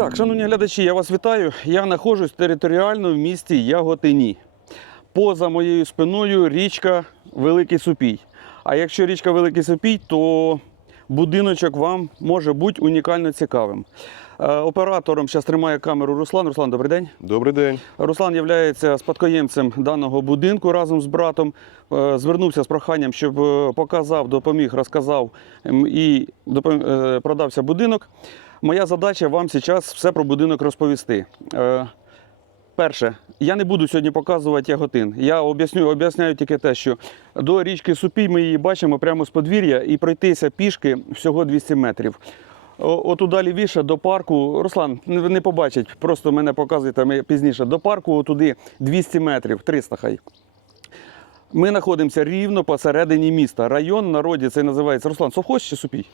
Так, шановні глядачі, я вас вітаю. Я знаходжусь територіально в місті Яготині. Поза моєю спиною річка Великий Супій. А якщо річка Великий Супій, то будиночок вам може бути унікально цікавим. Е, Оператором зараз тримає камеру Руслан. Руслан, добрий день. Добрий день. Руслан є спадкоємцем даного будинку разом з братом. Е, Звернувся з проханням, щоб е, показав, допоміг, розказав і продався будинок. Моя задача вам зараз все про будинок розповісти. Е, Перше, я не буду сьогодні показувати яготин. Я об'ясню, об'ясняю тільки те, що до річки Супій ми її бачимо прямо з подвір'я і пройтися пішки всього 200 метрів. Отуда лівіше до парку. Руслан, не не побачить, просто мене показуєте пізніше. До парку туди 200 метрів, 300 хай. Ми знаходимося рівно посередині міста. Район народі це називається Руслан, совхоз чи Супій?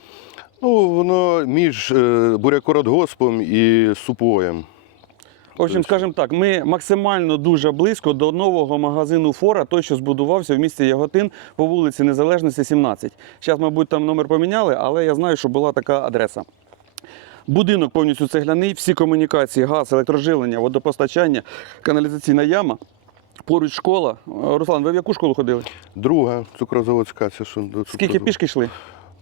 Ну, воно між е, бурякородгоспом і супоєм. В общем, скажімо так, ми максимально дуже близько до нового магазину Фора, той, що збудувався в місті Яготин по вулиці Незалежності, 17. Зараз, мабуть, там номер поміняли, але я знаю, що була така адреса. Будинок повністю цегляний, всі комунікації, газ, електроживлення, водопостачання, каналізаційна яма. Поруч школа. Руслан, ви в яку школу ходили? Друга цукрозаводська. Це що до Скільки пішки йшли?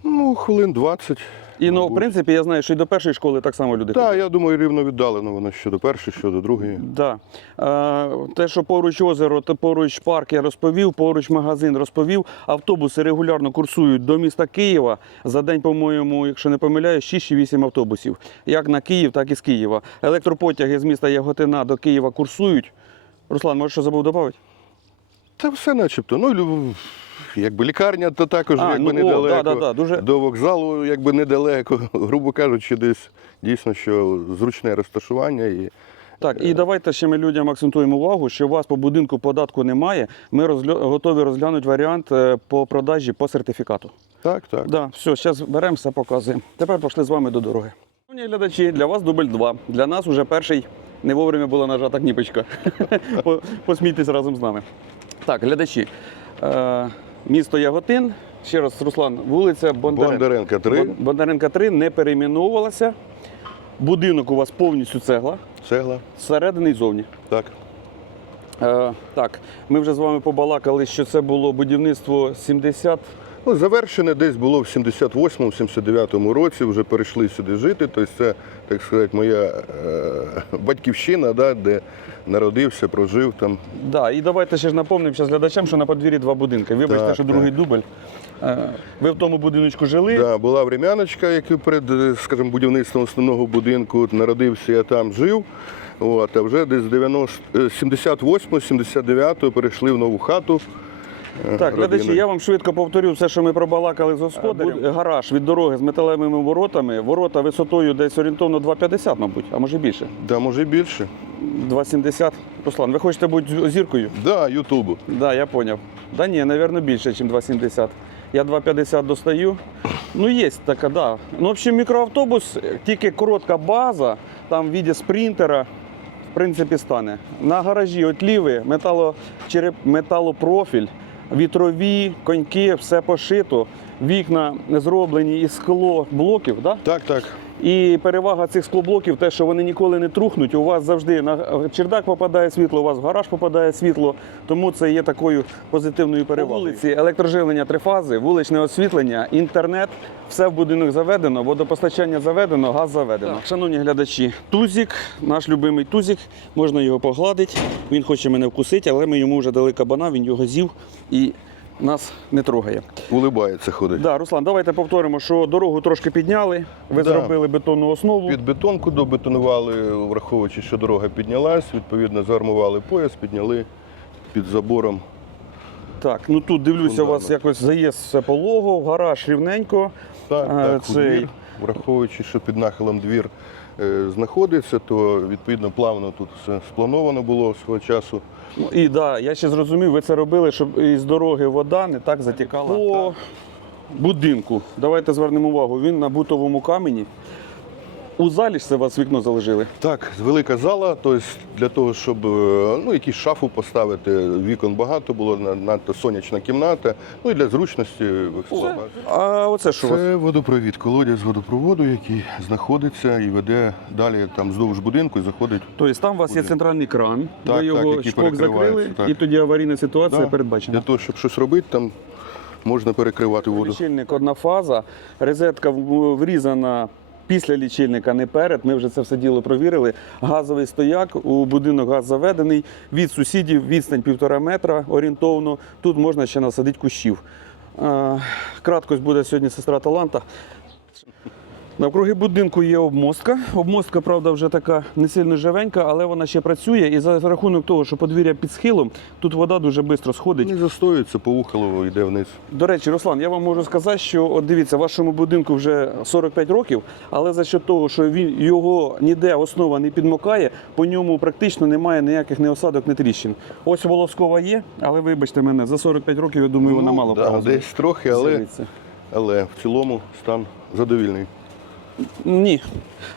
Ну, хвилин 20. І ну, в мабуть. принципі, я знаю, що і до першої школи так само люди Так, я думаю, рівно віддалено воно що до першої, що до другої. Да. Е, те, що поруч озеро, то поруч парк я розповів, поруч магазин розповів. Автобуси регулярно курсують до міста Києва. За день, по-моєму, якщо не помиляюсь, 6 чи 8 автобусів. Як на Київ, так і з Києва. Електропотяги з міста Яготина до Києва курсують. Руслан, може, що забув додати? Та все начебто. Ну, лю- якби лікарня, то також А, якби ну, о, недалеко. да, да, да, дуже- До вокзалу якби недалеко. Грубо кажучи, десь дійсно, що зручне розташування і Так, і давайте ще ми людям акцентуємо увагу, що у вас по будинку податку немає. Ми розгля... готові розглянути варіант е, по продажі по сертифікату. так, так. Да, все, зараз беремо, все показуємо. Тепер пішли з вами до дороги. Шановні глядачі, для вас дубль 2. Для нас вже перший не вовремя була нажата кніпочка. Посмійтесь разом з нами. Так, глядачі. Місто Яготин. Ще раз, Руслан, вулиця Бондаренка. Бондаренка 3, Бондаренка 3 не перейменовувалася. Будинок у вас повністю цегла, цегла. зсередини і зовні. Так. Е, так, ми вже з вами побалакали, що це було будівництво 70 Ну, завершене десь було в 78-79 році, вже перейшли сюди жити. Тобто це, так сказати, моя е, батьківщина, да, де народився, прожив там. Да, і давайте ще ж напомнимо зараз глядачам, що на подвір'ї два будинки. Вибачте, Так, що так. другий дубль. Е, Ви в тому будиночку жили. Да, була врем'яночка, яка перед е, скажімо, будівництвом основного будинку народився, я там жив. От, а вже десь 90 е, 78-79 перейшли в нову хату. Е, Так, глядачі, я вам швидко повторю все, що ми пробалакали з господарем. Гараж від дороги з металевими воротами. Ворота висотою десь орієнтовно 2,50, мабуть, а може більше. Да, може і більше. 2,70. Руслан, ви хочете бути зіркою? Да, Ютубу. Да, я поняв. Да ні, напевно, більше, ніж 2,70. Я 2,50 достаю. Ну, є така, да. Ну, в общем, мікроавтобус, тільки коротка база, там в віді спринтера, в принципі, стане. На гаражі отліви, метало, череп, металопрофіль, вітрові, коньки, все пошито. Вікна зроблені із скло блоків, да? Так, так. І перевага цих склоблоків те, що вони ніколи не трухнуть. У вас завжди на чердак попадає світло, у вас в гараж попадає світло, тому це є такою позитивною перевагою. По вулиці електроживлення три фази, вуличне освітлення, інтернет, все в будинок заведено, водопостачання заведено, газ заведено. Шановні глядачі, тузик, наш любимий тузик, можна його погладити. Він хоче мене вкусити, але ми йому вже дали кабана, він його з'їв і нас не трогає. Улибається ходить. Да, Руслан, давайте повторимо, що дорогу трошки підняли. Ви Да. зробили бетонну основу. Під бетонку добетонували, враховуючи, що дорога піднялась, відповідно заармували пояс, підняли під забором. Так, ну тут дивлюся, у вас якось заїзд все полого, гараж рівненько. Так, А, так, у цей- двір, враховуючи, що під нахилом двір е, знаходиться, то відповідно плавно тут все сплановано було свого часу. Ну, і да, я ще зрозумів, ви це робили, щоб із дороги вода не так затікала. По будинку. Давайте звернемо увагу. Він на бутовому камені. У залі ж це у вас вікно заложили. Так, велика зала, тобто для того, щоб е, ну, якусь шафу поставити, вікон багато було, на- надто сонячна кімната, ну і для зручності експлуатації. А оце що у вас? Це водопровід, колодязь водопроводу, який знаходиться і веде далі там вздовж будинку і заходить. Тобто там у вас є центральний кран, Так, ви його який шкок закрили, так. і тоді аварійна ситуація Да, передбачена. Для того, щоб щось робити, там можна перекривати воду. Лічильник одна фаза, розетка врізана після лічильника, не перед. Ми вже це все діло провірили. Газовий стояк, у будинок газ заведений. Від сусідів відстань півтора метра орієнтовно. Тут можна ще насадити кущів. Е, Краткость буде сьогодні сестра Таланта. Навкруги будинку є обмостка. Обмостка, правда, вже така не сильно живенька, але вона ще працює. І за рахунок того, що подвір'я під схилом, тут вода дуже швидко сходить. Не застоюється, поухало йде вниз. До речі, Руслан, я вам можу сказати, що от дивіться, вашому будинку вже 45 років, але за що того, що він його ніде основа не підмокає, по ньому практично немає ніяких ні осадок, ні тріщин. Ось волоскова є, але вибачте мене, за 45 років я думаю, вона мало Ну, да, десь трохи, але, але в цілому стан задовільний. Ні,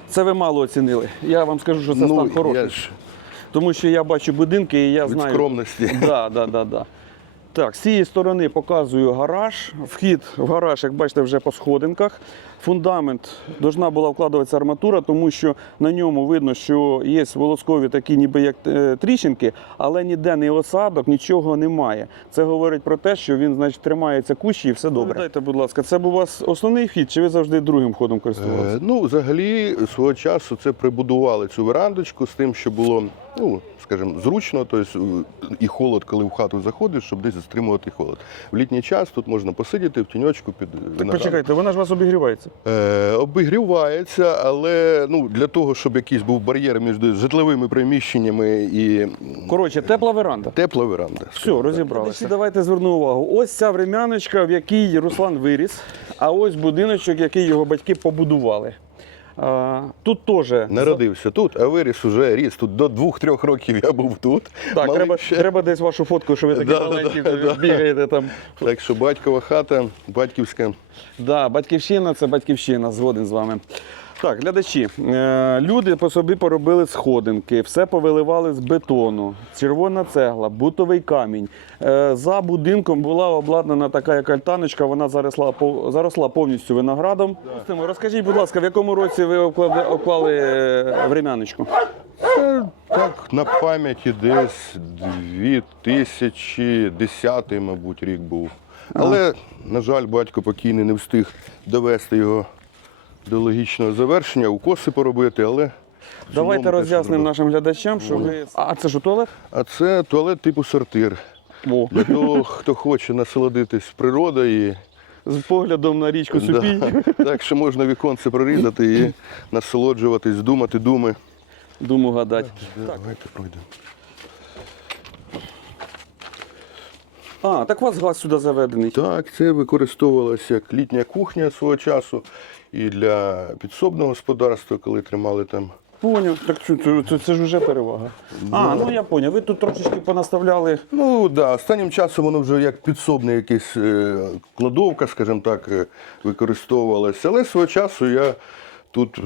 це ви мало оцінили. Я вам скажу, що це стан хороший. Ну, я ж Тому що я бачу будинки і я від знаю. скромності. Да, да, да, да. Так, з цієї сторони показую гараж. Вхід в гараж, як бачите, вже по сходинках. Фундамент должна була вкладатися арматура, тому що на ньому видно, що є волоскові такі, ніби як е, тріщинки, але ніде ні осадок, нічого немає. Це говорить про те, що він, значить, тримається кущі і все добре. Дайте, будь ласка, це був у вас основний вхід, чи ви завжди другим ходом користувалися? Е, Ну, взагалі, свого часу це прибудували цю верандочку з тим, що було, ну, скажімо, зручно, тобто е, і холод, коли в хату заходиш, щоб десь стримувати холод. В літній час тут можна посидіти в тіньочку під виноградом. Почекайте, вона ж у вас обігрівається. Е, обігрівається, але ну, для того, щоб якийсь був бар'єр між житловими приміщеннями і Коротше, тепла веранда. тепла веранда. Все, розібралися. Давайте зверну увагу. Ось ця врем'яночка, в якій Руслан виріс, а ось будиночок, який його батьки побудували. Тут теж Народився тут, а виріс уже ріс тут. До двох-трьох років я був тут. так, треба, ще. треба десь вашу фотку, що ви такі Да, да, маленькі да, да. бігаєте там. Так що батькова хата, батьківська. Да, батьківщина це батьківщина, згоден з вами. Так, глядачі, е, люди по собі поробили сходинки, все повиливали з бетону, червона цегла, бутовий камінь. Е, За будинком була обладнана така як альтаночка, вона заросла, заросла повністю виноградом. Устимо, Розкажіть, будь ласка, в якому році ви обклали, обклали е, врем'яночку? Це так, на пам'яті десь 2010, мабуть, рік був. Але, на жаль, батько покійний не встиг довести його до логічного завершення, укоси поробити, але. Давайте роз'яснимо нашим глядачам, що ви. А це що туалет? А це туалет типу сортир. О, Для того, хто хоче насолодитись природою. з поглядом на річку Супій. Да, так що можна віконце прорізати і насолоджуватись, думати думи. Думаю, гадати. Давайте пройдемо. А, так у вас газ сюди заведений. Так, це використовувалося як літня кухня свого часу і для підсобного господарства, коли тримали там. Поняв. Так це, це, це, ж вже перевага. А, ну я поняв. Ви тут трошечки понаставляли. Ну да, останнім часом воно вже як підсобне якесь е, кладовка, скажімо так, е, використовувалося. Але свого часу я тут е,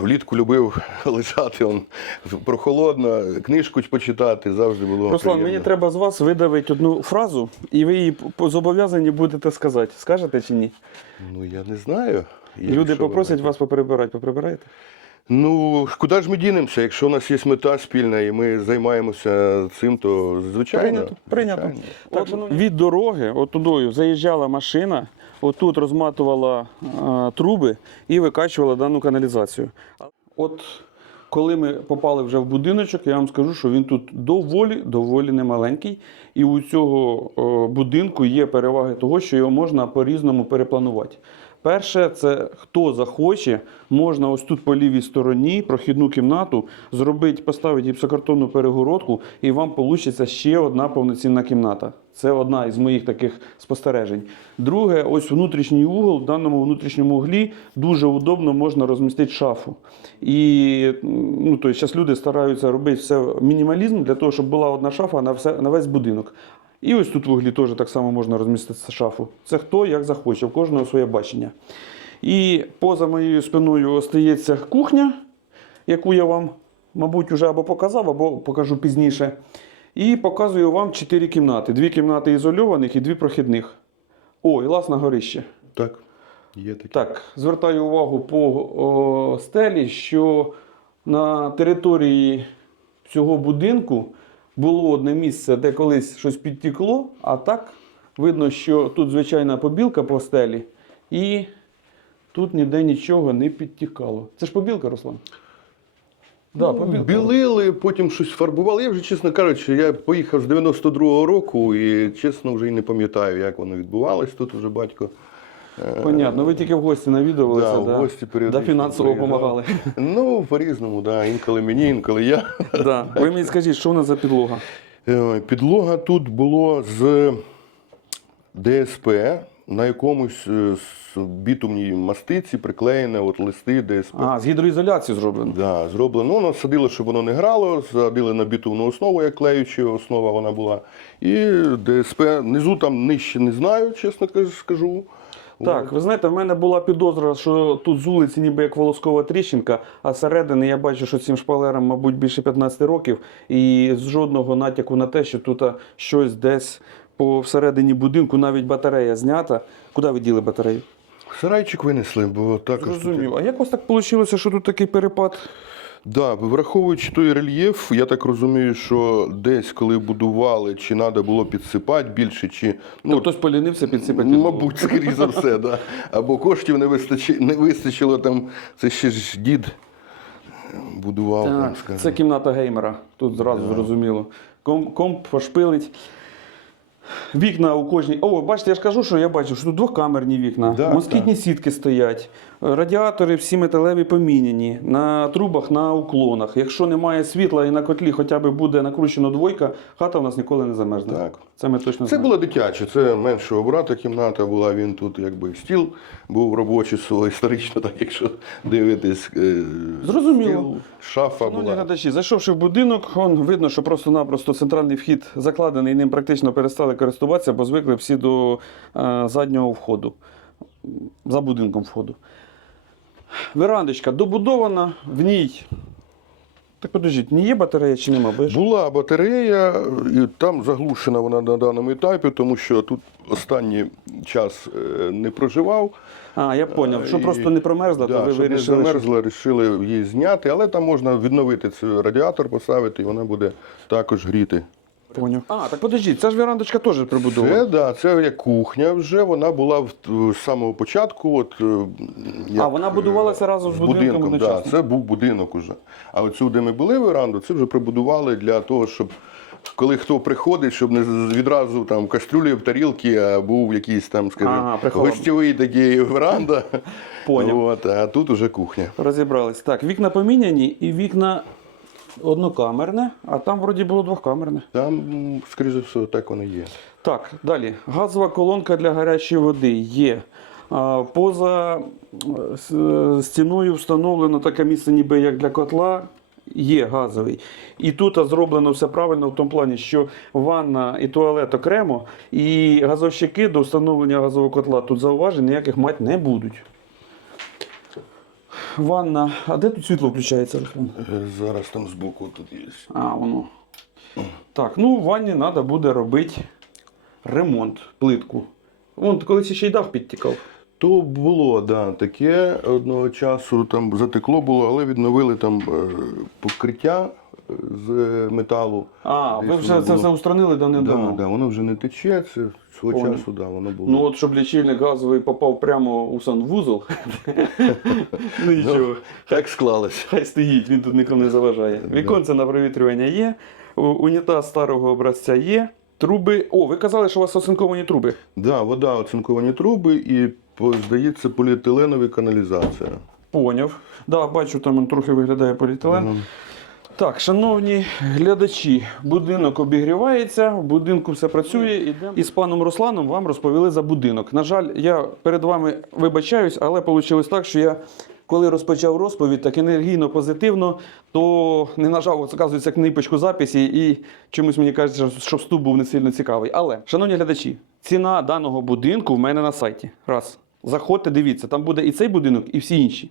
влітку любив лежати он, прохолодно, книжку почитати, завжди було. Руслан, приємно. мені треба з вас видавити одну фразу, і ви її по- зобов'язані будете сказати. Скажете чи ні? Ну я не знаю. Люди попросять вас поприбирати. Поприбираєте? Ну, куди ж ми дінемося? Якщо у нас є мета спільна і ми займаємося цим, то звичайно. Прийнято. Прийнято. звичайно. Так, шановні, від дороги, отудою, заїжджала машина, отут розматувала е, труби і викачувала дану каналізацію. От коли ми попали вже в будиночок, я вам скажу, що він тут доволі, доволі немаленький. І у цього е, будинку є переваги того, що його можна по-різному перепланувати. Перше, це хто захоче, можна ось тут по лівій стороні прохідну кімнату зробити, поставити гіпсокартонну перегородку, і вам вийде ще одна повноцінна кімната. Це одна із моїх таких спостережень. Друге, ось внутрішній угол. В даному внутрішньому углі дуже удобно можна розмістити шафу. І ну, тобто, зараз люди стараються робити все мінімалізм для того, щоб була одна шафа на, все, на весь будинок. І ось тут в углі теж так само можна розмістити шафу. Це хто як захоче, в кожного своє бачення. І поза моєю спиною остається кухня, яку я вам, мабуть, вже або показав, або покажу пізніше. І показую вам чотири кімнати. Дві кімнати ізольованих і дві прохідних. О, і ласна горище. Так, є таке. Так, звертаю увагу по о, стелі, що на території цього будинку було одне місце, де колись щось підтекло, а так видно, що тут звичайна побілка по стелі, і тут ніде нічого не підтікало. Це ж побілка, Руслан? Да, Ну. Білили, потім щось фарбували. Я вже, чесно кажучи, я поїхав з 92-го року і чесно вже і не пам'ятаю, як воно відбувалось. Тут вже батько. е, Понятно, ви тільки в гості навідувалися, Да, в гості да фінансово приїжджав. допомагали. Ну, по-різному, да. інколи мені, інколи я. да. Ви мені скажіть, що у нас за підлога? Е, Підлога тут було з ДСП на якомусь е, бітумній мастиці приклеєне от листи ДСП. А, з гідроізоляції зроблено. Да, зроблено. Ну, насадили, щоб воно не грало, садили на бітумну основу, як клеюча основа вона була. І ДСП внизу там нижче не знаю, чесно кажу- скажу. Так, ви знаєте, в мене була підозра, що тут з вулиці ніби як волоскова тріщинка, а зсередини я бачу, що цим шпалерам, мабуть, більше 15 років, і з жодного натяку на те, що тут щось десь по всередині будинку, навіть батарея знята. Куди ви діли батарею? Сарайчик винесли, бо також. тут- А як у вас так вийшло, що тут такий перепад? Да, враховуючи той рельєф, я так розумію, що десь, коли будували, чи треба було підсипати більше, чи Ну, хтось полінився підсипати? Мабуть, скоріше за все, да. Або коштів не вистачило, не вистачило там. Це ще ж дід будував, Так, скажімо. це кімната геймера. Тут зразу зрозуміло. Комп, комп пошпилить. Вікна у кожній. О, бачите, я ж кажу, що я бачу, що тут двокамерні вікна, Да, москітні сітки стоять, радіатори всі металеві поміняні, на трубах, на уклонах. Якщо немає світла і на котлі хоча б буде накручена двойка, хата у нас ніколи не замерзне. Так. Це ми точно Це було дитяче, це меншого брата кімната була. Він тут якби стіл був робочий свого історично, так якщо дивитись. е, Зрозуміло. стіл, шафа Шановні була. глядачі, зайшовши в будинок, он, видно, що просто-напросто центральний вхід закладений, і ним практично перестали користуватися, бо звикли всі до е, заднього входу, за будинком входу. Верандочка добудована, в ній. Так подождіть, не є батарея чи нема? Бо я ж- Була батарея, і там заглушена вона на даному етапі, тому що тут останній час е, не проживав. А, я зрозумів, що І- просто не промерзла, Да, то ви щоб не вирішили. що- замерзла, вирішили її зняти, але там можна відновити цей радіатор, поставити, і вона буде також гріти. Поняв. А, так подождіть, ця ж верандочка теж прибудована. Це, да, це як кухня вже, вона була в, з самого початку. От, е, як, А, вона будувалася разом з будинком да, одночасно? це був будинок уже. А оцю, де ми були веранду, це вже прибудували для того, щоб коли хто приходить, щоб не з- відразу там кастрюлі, в тарілки, а був якийсь там, скажімо, Ага, гостєвий такий веранда. Поняв. От, а тут уже кухня. Розібрались. Так, вікна поміняні і вікна однокамерне, а там вроді було двохкамерне. Там, скоріше все, так воно є. Так, далі. Газова колонка для гарячої води є. Поза е, е, стіною встановлено таке місце, ніби як для котла. Є газовий. І тут зроблено все правильно в тому плані, що ванна і туалет окремо, і газовщики до встановлення газового котла тут зауважень ніяких мати не будуть. Ванна. А де тут світло включається? Руслан? Е, Зараз там збоку тут є. А, воно. Так, ну в ванні треба буде робити ремонт, плитку. Вон колись ще й дах підтікав. То було, да, таке одного часу там затекло було, але відновили там е, покриття з металу. А, ви вже воно це було. все устранили Да, давним-давно. да, воно вже не тече, це свого Понял. часу, да, воно було. Ну от щоб лічильник газовий попав прямо у санвузол. ну нічого. так склалось. Хай стоїть, він тут нікому не заважає. Віконце на провітрювання є, унітаз старого образця є. Труби. О, ви казали, що у вас оцинковані труби. Да, вода, оцинковані труби і, здається, поліетиленова каналізація. Поняв. Да, бачу, там він трохи виглядає поліетилен. Мгм. Так, шановні глядачі, будинок обігрівається, в будинку все працює. І з паном Русланом вам розповіли за будинок. На жаль, я перед вами вибачаюсь, але вийшло так, що я. Коли розпочав розповідь так енергійно, позитивно, то не нажав, оказується, книпочку записі, і чомусь мені кажеться, що вступ був не сильно цікавий. Але, шановні глядачі, ціна даного будинку в мене на сайті. Раз. Заходьте, дивіться, там буде і цей будинок, і всі інші.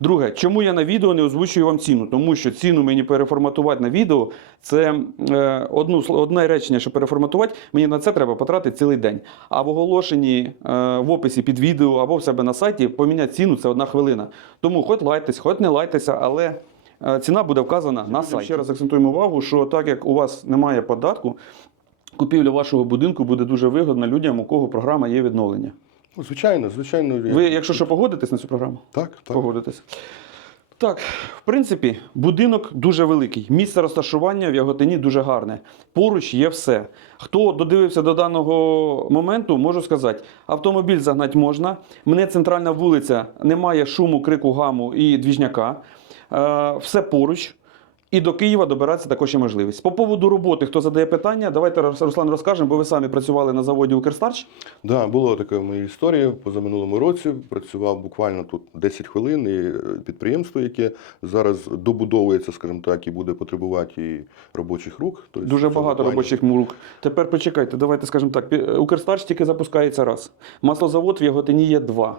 Друге, чому я на відео не озвучую вам ціну? Тому що ціну мені переформатувати на відео це е, одну, одне речення, що переформатувати, мені на це треба потратити цілий день. А в оголошенні е, в описі під відео або в себе на сайті поміняти ціну це одна хвилина. Тому хоч лайтесь, хоч не лайтеся, але е, ціна буде вказана на сайті. Ще раз акцентуємо увагу, що так як у вас немає податку, купівля вашого будинку буде дуже вигодна людям, у кого програма є відновлення. Ну, звичайно, звичайно. Ви, якщо що, погодитесь на цю програму? Так, так. Погодитесь. Так, в принципі, будинок дуже великий. Місце розташування в Яготині дуже гарне. Поруч є все. Хто додивився до даного моменту, можу сказати, автомобіль загнати можна. Мене центральна вулиця, немає шуму, крику, гаму і двіжняка. Е, все поруч. І до Києва добиратися також є можливість. По поводу роботи, хто задає питання, давайте Руслан розкажемо, бо ви самі працювали на заводі Укрстарч. Да, було таке в моїй історії. Позаминулому році працював буквально тут 10 хвилин. І е, підприємство, яке зараз добудовується, скажімо так, і буде потребувати і робочих рук. Тобто Дуже багато плані- робочих рук. Тепер почекайте, давайте скажемо так. Укрстарч тільки запускається раз. Маслозавод в Яготині є два.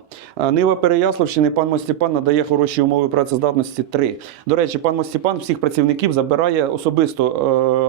Нива Переяславщини пан Мостіпан надає хороші умови працездатності три. До речі, пан Мостіпан всіх працівників забирає особисто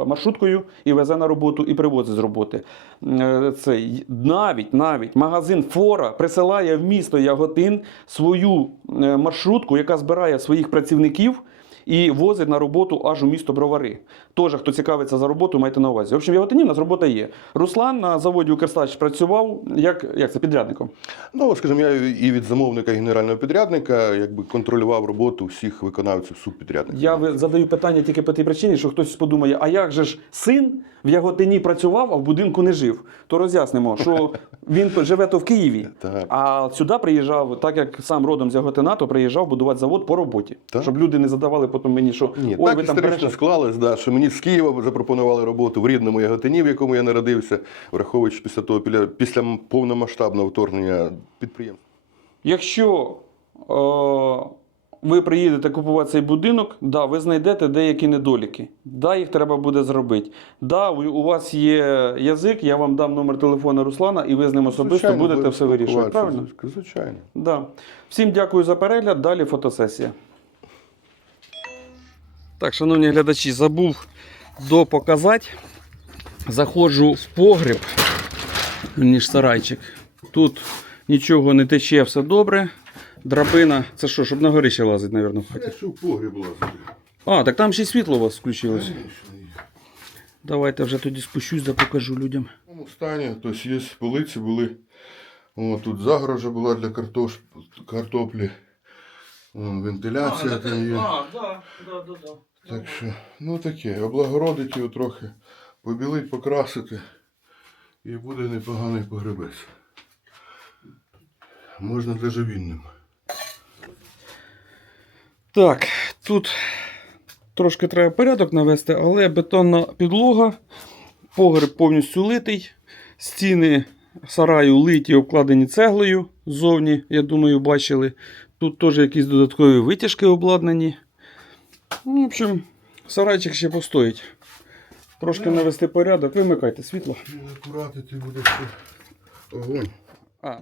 е, маршруткою і везе на роботу і привозить з роботи. Е, Це навіть навіть магазин Фора присилає в місто Яготин свою е, маршрутку, яка збирає своїх працівників і возить на роботу аж у місто Бровари. Теж, хто цікавиться за роботу, майте на увазі. В общем, Яготині у нас робота є. Руслан на заводі Укрстач працював як, як це підрядником. Ну, скажімо, я і від замовника і генерального підрядника якби контролював роботу всіх виконавців субпідрядників. Я задаю питання тільки по тій причині, що хтось подумає, а як же ж син в Яготині працював, а в будинку не жив? То роз'яснимо, що він живе то в Києві, а сюди приїжджав, так як сам родом з Яготина, то приїжджав будувати завод по роботі. Щоб люди не задавали потім мені, що Ні, ой, так ви там історично брешете». склалось, да, що мені з Києва запропонували роботу в рідному Яготині, в якому я народився, враховуючи після того після, після повномасштабного вторгнення підприємства. Якщо е, ви приїдете купувати цей будинок, да, ви знайдете деякі недоліки. Да, їх треба буде зробити. Да, у у вас є язик, я вам дам номер телефона Руслана, і ви з ним особисто Звичайно, будете все вирішувати. Правильно? Звичайно. Да. Всім дякую за перегляд. Далі фотосесія. Так, шановні глядачі, забув допоказати. Заходжу в погріб, ніж сарайчик. Тут нічого не тече, все добре. Драбина, це що, щоб на горище лазить, мабуть, в хаті. Що в погріб лазити. А, так там ще й світло у вас включилось. Давайте вже тоді спущусь, да покажу людям. Такому стані, тобто є полиці були. О, тут загорожа була для картош... картоплі. Вон, вентиляція там є. да, да, да, да. Так що, ну таке, облагородити його трохи, побілити, покрасити. І буде непоганий погребець. Можна навіть вінним. Так, тут трошки треба порядок навести, але бетонна підлога, погреб повністю литий, стіни сараю литі, обкладені цеглою ззовні, я думаю, бачили. Тут теж якісь додаткові витяжки обладнані. Ну, в общем, сарайчик ще постоїть. Трошки навести порядок, вимикайте світло. Акуратити буде огонь. А,